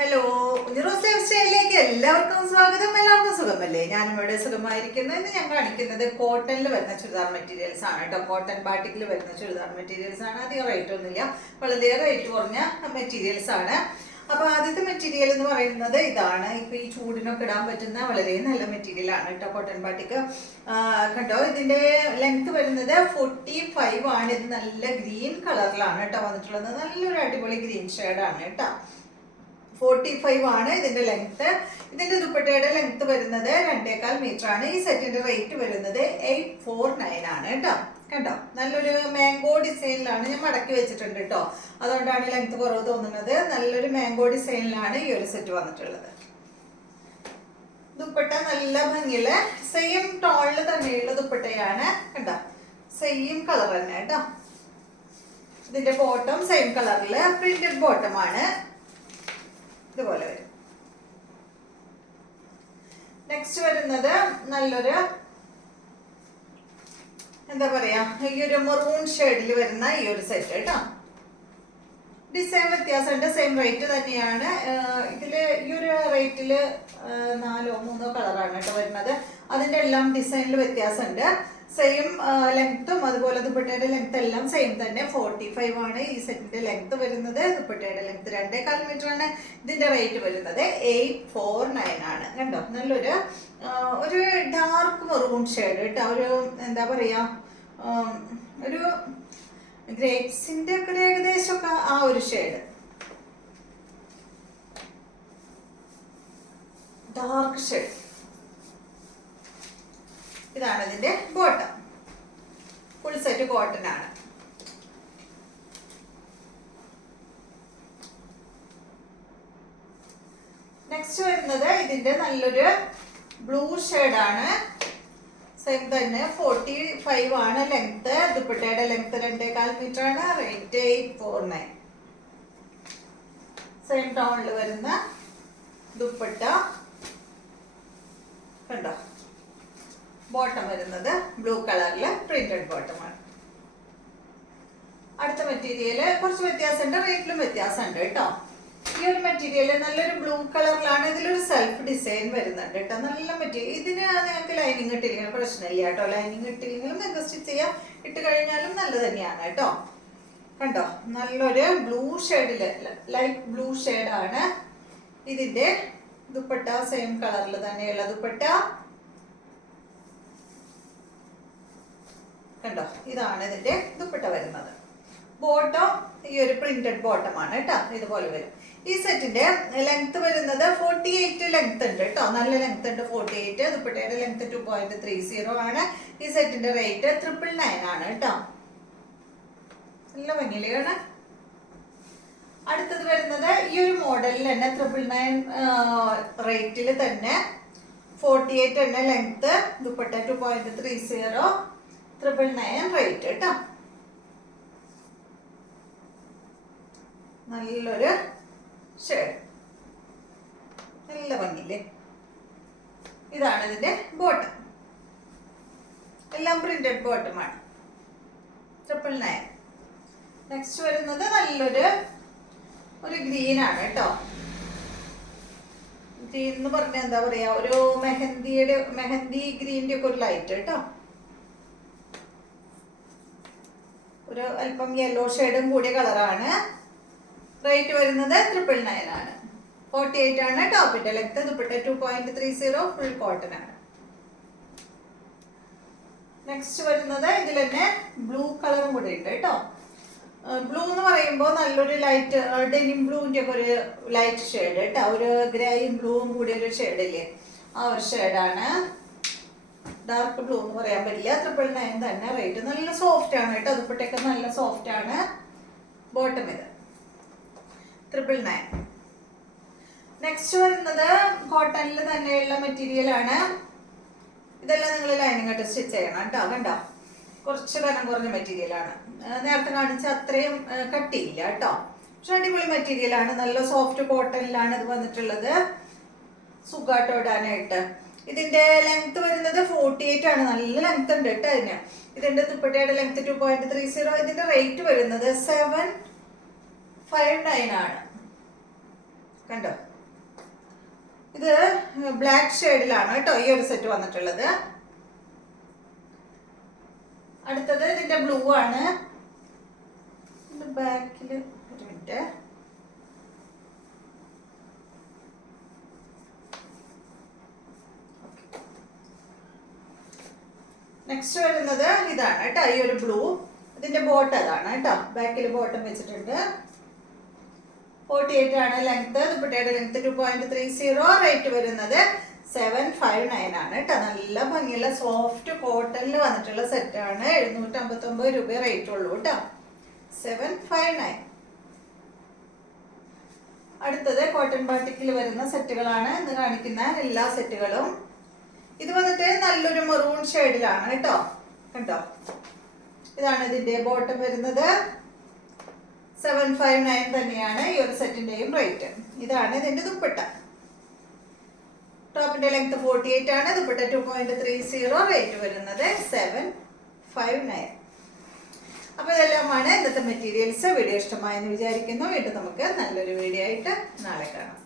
Hello, ഉഞ്ഞിറോസ് life സ്റ്റൈലിലേക്ക് എല്ലാവർക്കും സ്വാഗതം. എല്ലാവർക്കും സുഖമല്ലേ? ഞാനും ഇവിടെ സുഖമായിരിക്കുന്നു. ഇന്ന് ഞാൻ കാണിക്കുന്നത് കോട്ടണിൽ വരുന്ന ചുരിദാർ മെറ്റീരിയൽസ് ആണ് കേട്ടോ. കോട്ടൺ ബാട്ടിക്കിൽ വരുന്ന ചുരിദാർ മെറ്റീരിയൽസ് ആണ്. അധികം റേറ്റ് ഒന്നുമില്ല, വളരെ റേറ്റ് കുറഞ്ഞ മെറ്റീരിയൽസ് ആണ്. അപ്പൊ ആദ്യത്തെ മെറ്റീരിയൽ എന്ന് പറയുന്നത് ഇതാണ്. ഇപ്പൊ ഈ ചൂടിനൊക്കെ ഇടാൻ പറ്റുന്ന വളരെ നല്ല മെറ്റീരിയൽ ആണ് കേട്ടോ, കോട്ടൺ ബാട്ടിക്ക്. കണ്ടോ, ഇതിന്റെ ലെങ്ത് വരുന്നത് 45 ആണ്. ഇത് നല്ല ഗ്രീൻ കളറിലാണ് കേട്ടോ വന്നിട്ടുള്ളത്. നല്ലൊരു അടിപൊളി ഗ്രീൻ ഷെയ്ഡാണ് കേട്ടോ. 45 ആണ് ഇതിന്റെ ലെങ്ത്. ഇതിന്റെ ദുപ്പട്ടയുടെ ലെങ്ത് വരുന്നത് 2.25 മീറ്റർ ആണ്. ഈ സെറ്റിന്റെ റേറ്റ് വരുന്നത് 849 ആണ് കേട്ടോ. കണ്ടോ, നല്ലൊരു മാംഗോ ഡിസൈനിലാണ് ഞാൻ മടക്കി വെച്ചിട്ടുണ്ട് കേട്ടോ. അതുകൊണ്ടാണ് ലെങ്ത് കുറവ് തോന്നുന്നത്. നല്ലൊരു മാംഗോ ഡിസൈനിലാണ് ഈ ഒരു സെറ്റ് വന്നിട്ടുള്ളത്. ദുപ്പട്ട നല്ല ഭംഗിയുള്ള സെയിം ടോണിൽ തന്നെയുള്ള ദുപ്പട്ടയാണ്. കണ്ടോ, സെയിം കളർ തന്നെ കേട്ടോ. ഇതിന്റെ ബോട്ടം സെയിം കളറില് പ്രിന്റഡ് ബോട്ടം ആണ്. ഇതുപോലെ വരും. നെക്സ്റ്റ് വരുന്നത് നല്ലൊരു എന്താ പറയാ, ഈ ഒരു മെറൂൺ ഷെയ്ഡിൽ വരുന്ന ഈ ഒരു സെറ്റ് കേട്ടോ. ഡിസൈൻ വ്യത്യാസമുണ്ട്, സെയിം റേറ്റ് തന്നെയാണ്. ഇതില് ഈ ഒരു റേറ്റില് 4-3 കളറാണ് കേട്ടോ വരുന്നത്. അതിന്റെ എല്ലാം ഡിസൈനിൽ വ്യത്യാസമുണ്ട്. സെയിം ലെങ്ത്തും അതുപോലെ ദുപ്പട്ടയുടെ ലെങ്ത് എല്ലാം സെയിം തന്നെ. 45 ആണ് ഈ സെറ്റിന്റെ ലെങ്ത് വരുന്നത്. ദുപ്പട്ടയുടെ ലെങ്ത് 2.25 മീറ്റർ ആണ്. ഇതിന്റെ റേറ്റ് വരുന്നത് 849 ആണ്. കണ്ടോ, നല്ലൊരു ഒരു ഡാർക്ക് മെറൂൺ ഷെയ്ഡ് കേട്ടോ. ഒരു എന്താ പറയാ, ഒരു ഗ്രേപ്സിന്റെ ഒക്കെ ഏകദേശം ഒക്കെ ആ ഒരു ഷെയ്ഡ്, ഡാർക്ക് ഷെയ്ഡ്. ഇതാണ് ഇതിന്റെ ബോട്ടം. ഫുൾ സെറ്റ് കോട്ടൺ ആണ്. നെക്സ്റ്റ് വരുന്നത് ഇതിന്റെ നല്ലൊരു ബ്ലൂ ഷെയ്ഡ് ആണ്. സെയിം തന്നെ 45 ആണ് ലെങ്ത്. ദുപ്പട്ടയുടെ ലെങ്ത് 2.25 മീറ്റർ ആണ്. റേറ്റ് 849. സെയിം ടോണിൽ വരുന്ന ദുപ്പട്ട. കണ്ടോ, ബോട്ടം വരുന്നത് ബ്ലൂ കളറില് പ്രിന്റഡ് ബോട്ടമാണ്. അടുത്ത മെറ്റീരിയല് കുറച്ച് വ്യത്യാസമുണ്ട്, റേറ്റിലും വ്യത്യാസമുണ്ട് കേട്ടോ. ഈ ഒരു മെറ്റീരിയൽ നല്ലൊരു ബ്ലൂ കളറിലാണ്. ഇതിലൊരു സെൽഫ് ഡിസൈൻ വരുന്നുണ്ട് കേട്ടോ. നല്ല മെറ്റീരിയൽ. ഇതിന് നിങ്ങൾക്ക് ലൈനിങ് ഇട്ടില്ലെങ്കിലും പ്രശ്നമില്ല കേട്ടോ. ലൈനിങ് ഇട്ടില്ലെങ്കിലും നിങ്ങൾക്ക് സ്റ്റിച്ച് ചെയ്യാം, ഇട്ട് കഴിഞ്ഞാലും നല്ല തന്നെയാണ് കേട്ടോ. കണ്ടോ, നല്ലൊരു ബ്ലൂ ഷെയ്ഡില്, ലൈറ്റ് ബ്ലൂ ഷെയ്ഡാണ്. ഇതിന്റെ ദുപ്പട്ട സെയിം കളറിൽ തന്നെയുള്ള ദുപ്പട്ട. കണ്ടോ, ഇതാണ് ഇതിന്റെ ദുപ്പട്ട വരുന്നത്. ബോട്ടം ഈ ഒരു പ്രിന്റഡ് ബോട്ടം ആണ് കേട്ടോ. ഇതുപോലെ വരും. ഈ സെറ്റിന്റെ ലെങ്ത് വരുന്നത് 48 ലെങ്ത് ഉണ്ട് കേട്ടോ. നല്ല ലെങ്ത് ഉണ്ട്, 48. ദുപ്പട്ടയുടെ ലെങ്ത് 2.30 ആണ്. ഈ സെറ്റിന്റെ റേറ്റ് 999 ആണ് കേട്ടോ. നല്ല ഭംഗിയിലാണ്. അടുത്തത് വരുന്നത് ഈ ഒരു മോഡലിൽ തന്നെ 999 റേറ്റിൽ തന്നെ 48 തന്നെ ലെങ്ത്. ദുപ്പട്ട 2.30, 999 റേറ്റ് കേട്ടോ. നല്ലൊരു ഷെയ്ഡ്, നല്ല ഭംഗിയില്ലേ. ഇതാണ് ഇതിന്റെ ബോട്ടം. എല്ലാം പ്രിന്റഡ് ബോട്ടമാണ്. 999. നെക്സ്റ്റ് വരുന്നത് നല്ലൊരു ഗ്രീൻ ആണ് കേട്ടോ. ഗ്രീൻ എന്ന് പറഞ്ഞാൽ എന്താ പറയാ, ഒരു മെഹന്തി ഗ്രീൻ്റെ ഒക്കെ ഒരു ലൈറ്റ് കേട്ടോ. ഒരു അല്പം യെല്ലോ ഷെയ്ഡും കൂടിയ കളറാണ്. റേറ്റ് വരുന്നത് 999 ആണ്. 48 ആണ് ടോപ്പിന്റെ ലെങ്ത്. ദുപ്പട്ട 2.30, ഫുൾ കോട്ടൺ ആണ്. നെക്സ്റ്റ് വരുന്നത് ഇതിൽ തന്നെ ബ്ലൂ കളറും കൂടി ഉണ്ട് കേട്ടോ. ബ്ലൂ എന്ന് പറയുമ്പോൾ നല്ലൊരു ലൈറ്റ് ഡെനിം ബ്ലൂവിന്റെ ഒക്കെ ഒരു ലൈറ്റ് ഷെയ്ഡ് കേട്ടോ. ഒരു ഗ്രേയും ബ്ലൂവും കൂടി ഒരു ഷെയ്ഡില്ലേ, ആ ഒരു ഷെയ്ഡാണ്. ഡാർക്ക് ബ്ലൂ എന്ന് പറയാൻ പറ്റില്ല. 999 തന്നെ റേറ്റ്. നല്ല സോഫ്റ്റ് ആണ് കേട്ടോ. ദുപ്പട്ടയൊക്കെ നല്ല സോഫ്റ്റ് ആണ്. ബോട്ടം ഇത് 999. നെക്സ്റ്റ് വരുന്നത് കോട്ടണിൽ തന്നെയുള്ള മെറ്റീരിയൽ ആണ്. ഇതെല്ലാം നിങ്ങൾ ലൈനിങ് ആയിട്ട് സ്റ്റിച്ച് ചെയ്യണം കേട്ടോ. കണ്ടോ, കുറച്ച് കനം കുറഞ്ഞ മെറ്റീരിയൽ ആണ്. നേരത്തെ കാണിച്ച അത്രയും കട്ടിയില്ല കേട്ടോ. പക്ഷെ അടിപൊളി മെറ്റീരിയൽ ആണ്. നല്ല സോഫ്റ്റ് കോട്ടണിലാണ് ഇത് വന്നിട്ടുള്ളത്. സുഖാട്ടോ ഇടാനായിട്ട്. ഇതിന്റെ ലെങ്ത് വരുന്നത് 48 ആണ്. നല്ല ലെങ്ത് ഉണ്ട് കേട്ടോ ഇതിന്. ഇതിന്റെ ദുപ്പട്ടയുടെ ലെങ്ത് 2.30. ഇതിന്റെ റേറ്റ് വരുന്നത് 759 ആണ്. കണ്ടോ? ഇത് ബ്ലാക്ക് ഷെയ്ഡിലാണ് കേട്ടോ ഈ ഒരു സെറ്റ് വന്നിട്ടുള്ളത്. അടുത്തത് ഇതിന്റെ ബ്ലൂ ആണ്. ബാക്കിൽ ഒരു മിനിറ്റ്. നെക്സ്റ്റ് വരുന്നത് ഇതാണ് കേട്ടോ, ഈ ഒരു ബ്ലൂ. ഇതിന്റെ ബോട്ടം അതാണ് കേട്ടോ, ബാക്കിൽ ബോട്ടം വെച്ചിട്ടുണ്ട്. 48 ആണ് ലെങ്ത്. ദുപ്പട്ടയുടെ ലെങ്ത് 2.30. റേറ്റ് വരുന്നത് 759 ആണ് കേട്ടോ. നല്ല ഭംഗിയുള്ള സോഫ്റ്റ് കോട്ടണിൽ വന്നിട്ടുള്ള സെറ്റാണ്. 759 രൂപ റേറ്റ് ഉള്ളൂ കേട്ടോ. 759. അടുത്തത് കോട്ടൺ ബാട്ടിക്കിൽ വരുന്ന സെറ്റുകളാണ് ഇന്ന് കാണിക്കുന്ന എല്ലാ സെറ്റുകളും. ഇത് വന്നിട്ട് നല്ലൊരു മെറൂൺ ഷെയ്ഡിലാണ് കേട്ടോ. കണ്ടോ? ഇതാണ് ഇതിന്റെ ബോട്ടം വരുന്നത്. 759 തന്നെയാണ് ഈ ഒരു സെറ്റിന്റെയും റേറ്റ്. ഇതാണ് ഇതിന്റെ ദുപ്പട്ട. ടോപ്പിന്റെ ലെങ്ത് 48 ആണ്. ദുപ്പട്ട 2.30. റേറ്റ് വരുന്നത് 759. അപ്പോൾ ഇതെല്ലാമാണ് ഇന്നത്തെ മെറ്റീരിയൽസ്. വീഡിയോ ഇഷ്ടമായെന്ന് വിചാരിക്കുന്നു. വീണ്ടും നമുക്ക് നല്ലൊരു വീഡിയോ ആയിട്ട് നാളെ കാണാം.